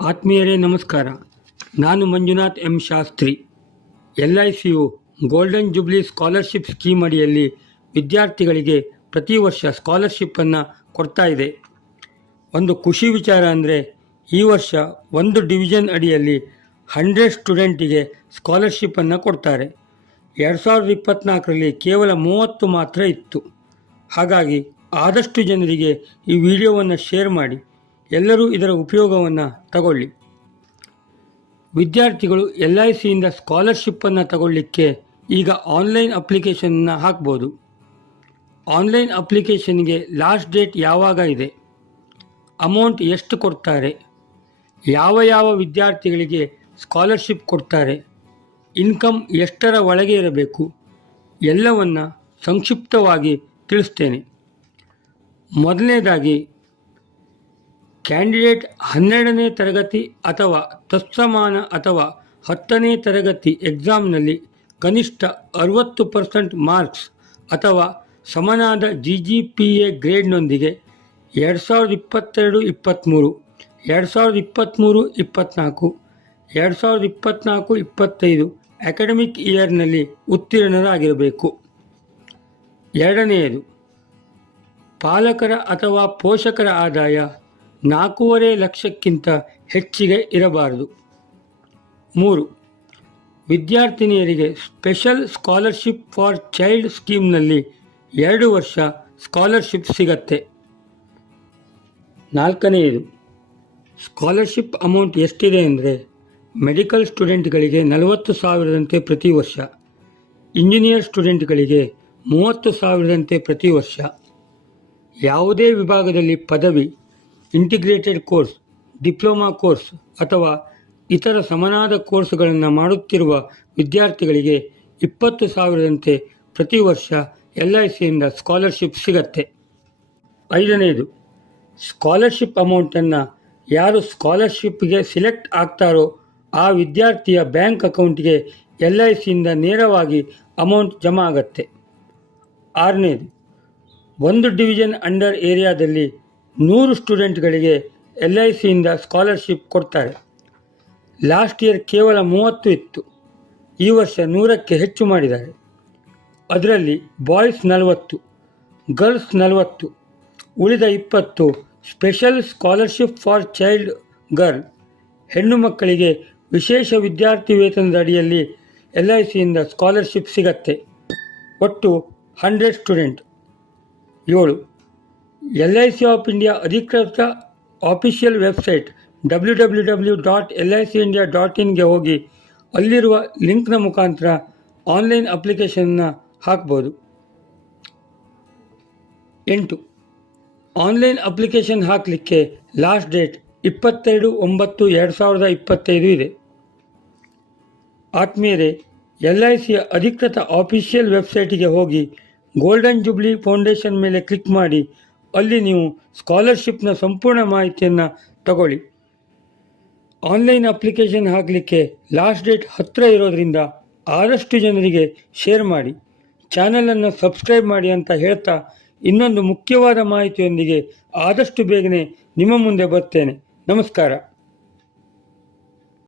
ಆತ್ಮೀಯರೇ ನಮಸ್ಕಾರ. ನಾನು ಮಂಜುನಾಥ್ ಎಂ ಶಾಸ್ತ್ರಿ. LICಯು ಗೋಲ್ಡನ್ ಜೂಬ್ಲಿ ಸ್ಕಾಲರ್ಶಿಪ್ ಸ್ಕೀಮ್ ಅಡಿಯಲ್ಲಿ ವಿದ್ಯಾರ್ಥಿಗಳಿಗೆ ಪ್ರತಿ ವರ್ಷ ಸ್ಕಾಲರ್ಶಿಪ್ಪನ್ನು ಕೊಡ್ತಾ ಇದೆ. ಒಂದು ಖುಷಿ ವಿಚಾರ ಅಂದರೆ ಈ ವರ್ಷ ಒಂದು ಡಿವಿಷನ್ ಅಡಿಯಲ್ಲಿ 100 ಸ್ಟೂಡೆಂಟಿಗೆ ಸ್ಕಾಲರ್ಶಿಪ್ಪನ್ನು ಕೊಡ್ತಾರೆ. 2024ರಲ್ಲಿ ಕೇವಲ 30 ಮಾತ್ರ ಇತ್ತು. ಹಾಗಾಗಿ ಆದಷ್ಟು ಜನರಿಗೆ ಈ ವಿಡಿಯೋವನ್ನು ಶೇರ್ ಮಾಡಿ, ಎಲ್ಲರೂ ಇದರ ಉಪಯೋಗವನ್ನು ತಗೊಳ್ಳಿ. ವಿದ್ಯಾರ್ಥಿಗಳು LICಯಿಂದ ಸ್ಕಾಲರ್ಶಿಪ್ಪನ್ನು ತಗೊಳ್ಳಿಕ್ಕೆ ಈಗ ಆನ್ಲೈನ್ ಅಪ್ಲಿಕೇಶನ್ನ ಹಾಕ್ಬೋದು. ಆನ್ಲೈನ್ ಅಪ್ಲಿಕೇಶನ್ಗೆ ಲಾಸ್ಟ್ ಡೇಟ್ ಯಾವಾಗ ಇದೆ, ಅಮೌಂಟ್ ಎಷ್ಟು ಕೊಡ್ತಾರೆ, ಯಾವ ವಿದ್ಯಾರ್ಥಿಗಳಿಗೆ ಸ್ಕಾಲರ್ಶಿಪ್ ಕೊಡ್ತಾರೆ, ಇನ್ಕಮ್ ಎಷ್ಟರ ಒಳಗೆ ಇರಬೇಕು, ಎಲ್ಲವನ್ನು ಸಂಕ್ಷಿಪ್ತವಾಗಿ ತಿಳಿಸ್ತೇನೆ. ಮೊದಲನೇದಾಗಿ, ಕ್ಯಾಂಡಿಡೇಟ್ 12ನೇ ತರಗತಿ ಅಥವಾ ತತ್ಸಮಾನ ಅಥವಾ 10ನೇ ತರಗತಿ ಎಕ್ಸಾಮ್ನಲ್ಲಿ ಕನಿಷ್ಠ 60% ಮಾರ್ಕ್ಸ್ ಅಥವಾ ಸಮನಾದ GGPA ಗ್ರೇಡ್ನೊಂದಿಗೆ 2022-23, 2023-24, 2024-25 ಅಕಾಡೆಮಿಕ್ ಇಯರ್ನಲ್ಲಿ ಉತ್ತೀರ್ಣರಾಗಿರಬೇಕು. ಎರಡನೆಯದು, ಪಾಲಕರ ಅಥವಾ ಪೋಷಕರ ಆದಾಯ 4.5 ಲಕ್ಷಕ್ಕಿಂತ ಹೆಚ್ಚಿಗೆ ಇರಬಾರದು. 3. ವಿದ್ಯಾರ್ಥಿನಿಯರಿಗೆ ಸ್ಪೆಷಲ್ ಸ್ಕಾಲರ್ಶಿಪ್ ಫಾರ್ ಚೈಲ್ಡ್ ಸ್ಕೀಮ್ನಲ್ಲಿ 2 ವರ್ಷ ಸ್ಕಾಲರ್ಶಿಪ್ ಸಿಗತ್ತೆ. 4ನೇದು, ಸ್ಕಾಲರ್ಶಿಪ್ ಅಮೌಂಟ್ ಎಷ್ಟಿದೆ ಅಂದರೆ ಮೆಡಿಕಲ್ ಸ್ಟೂಡೆಂಟ್ಗಳಿಗೆ 40,000ದಂತೆ ಪ್ರತಿ ವರ್ಷ, ಇಂಜಿನಿಯರ್ ಸ್ಟೂಡೆಂಟ್ಗಳಿಗೆ 30,000ದಂತೆ ಪ್ರತಿ ವರ್ಷ. ಯಾವುದೇ ವಿಭಾಗದಲ್ಲಿ ಪದವಿ, ಇಂಟಿಗ್ರೇಟೆಡ್ ಕೋರ್ಸ್, ಡಿಪ್ಲೊಮಾ ಕೋರ್ಸ್ ಅಥವಾ ಇತರ ಸಮನಾದ ಕೋರ್ಸ್ಗಳನ್ನು ಮಾಡುತ್ತಿರುವ ವಿದ್ಯಾರ್ಥಿಗಳಿಗೆ 20,000ದಂತೆ ಪ್ರತಿ ವರ್ಷ LICಯಿಂದ ಸ್ಕಾಲರ್ಶಿಪ್ ಸಿಗತ್ತೆ. 5ನೇದು, ಸ್ಕಾಲರ್ಶಿಪ್ ಅಮೌಂಟನ್ನು ಯಾರು ಸ್ಕಾಲರ್ಶಿಪ್ಗೆ ಸಿಲೆಕ್ಟ್ ಆಗ್ತಾರೋ ಆ ವಿದ್ಯಾರ್ಥಿಯ ಬ್ಯಾಂಕ್ ಅಕೌಂಟ್ಗೆ LICಯಿಂದ ನೇರವಾಗಿ ಅಮೌಂಟ್ ಜಮಾ ಆಗತ್ತೆ. 6ನೇದು, ಒಂದು ಡಿವಿಷನ್ ಅಂಡರ್ ಏರಿಯಾದಲ್ಲಿ 100 ಸ್ಟೂಡೆಂಟ್ಗಳಿಗೆ LICಯಿಂದ ಸ್ಕಾಲರ್ಶಿಪ್ ಕೊಡ್ತಾರೆ. ಲಾಸ್ಟ್ ಇಯರ್ ಕೇವಲ 30 ಇತ್ತು, ಈ ವರ್ಷ 100ಕ್ಕೆ ಹೆಚ್ಚು ಮಾಡಿದ್ದಾರೆ. ಅದರಲ್ಲಿ ಬಾಯ್ಸ್ 40, ಗರ್ಲ್ಸ್ 40, ಉಳಿದ 20 special scholarship for child girl, ಹೆಣ್ಣು ಮಕ್ಕಳಿಗೆ ವಿಶೇಷ ವಿದ್ಯಾರ್ಥಿ ವೇತನದ ಅಡಿಯಲ್ಲಿ LICಯಿಂದ ಸ್ಕಾಲರ್ಶಿಪ್ ಸಿಗತ್ತೆ. ಒಟ್ಟು 100 ಸ್ಟೂಡೆಂಟ್. 7. LIC ಆಫ್ ಇಂಡಿಯಾ ಅಧಿಕೃತ ಆಫಿಷಿಯಲ್ ವೆಬ್ಸೈಟ್ www.licindia.in ಹೋಗಿ ಅಲ್ಲಿರುವ ಲಿಂಕ್ನ ಮುಖಾಂತರ ಆನ್ಲೈನ್ ಅಪ್ಲಿಕೇಶನ್ನ ಹಾಕ್ಬೋದು. 8. ಆನ್ಲೈನ್ ಅಪ್ಲಿಕೇಶನ್ ಹಾಕಲಿಕ್ಕೆ ಲಾಸ್ಟ್ ಡೇಟ್ 22/9/2025 ಇದೆ. ಆತ್ಮೀಯರೇ, LICಯ ಅಧಿಕೃತ ಆಫಿಷಿಯಲ್ ವೆಬ್ಸೈಟಿಗೆ ಹೋಗಿ ಗೋಲ್ಡನ್ ಜೂಬ್ಲಿ ಫೌಂಡೇಶನ್ ಮೇಲೆ ಕ್ಲಿಕ್ ಮಾಡಿ ಅಲ್ಲಿ ನೀವು ಸ್ಕಾಲರ್ಶಿಪ್ನ ಸಂಪೂರ್ಣ ಮಾಹಿತಿಯನ್ನು ತಗೊಳ್ಳಿ. ಆನ್ಲೈನ್ ಅಪ್ಲಿಕೇಶನ್ ಹಾಕಲಿಕ್ಕೆ ಲಾಸ್ಟ್ ಡೇಟ್ ಹತ್ತಿರ ಇರೋದರಿಂದ ಆದಷ್ಟು ಜನರಿಗೆ ಶೇರ್ ಮಾಡಿ, ಚಾನಲನ್ನು ಸಬ್ಸ್ಕ್ರೈಬ್ ಮಾಡಿ ಅಂತ ಹೇಳ್ತಾ ಇನ್ನೊಂದು ಮುಖ್ಯವಾದ ಮಾಹಿತಿಯೊಂದಿಗೆ ಆದಷ್ಟು ಬೇಗನೆ ನಿಮ್ಮ ಮುಂದೆ ಬರ್ತೇನೆ. ನಮಸ್ಕಾರ.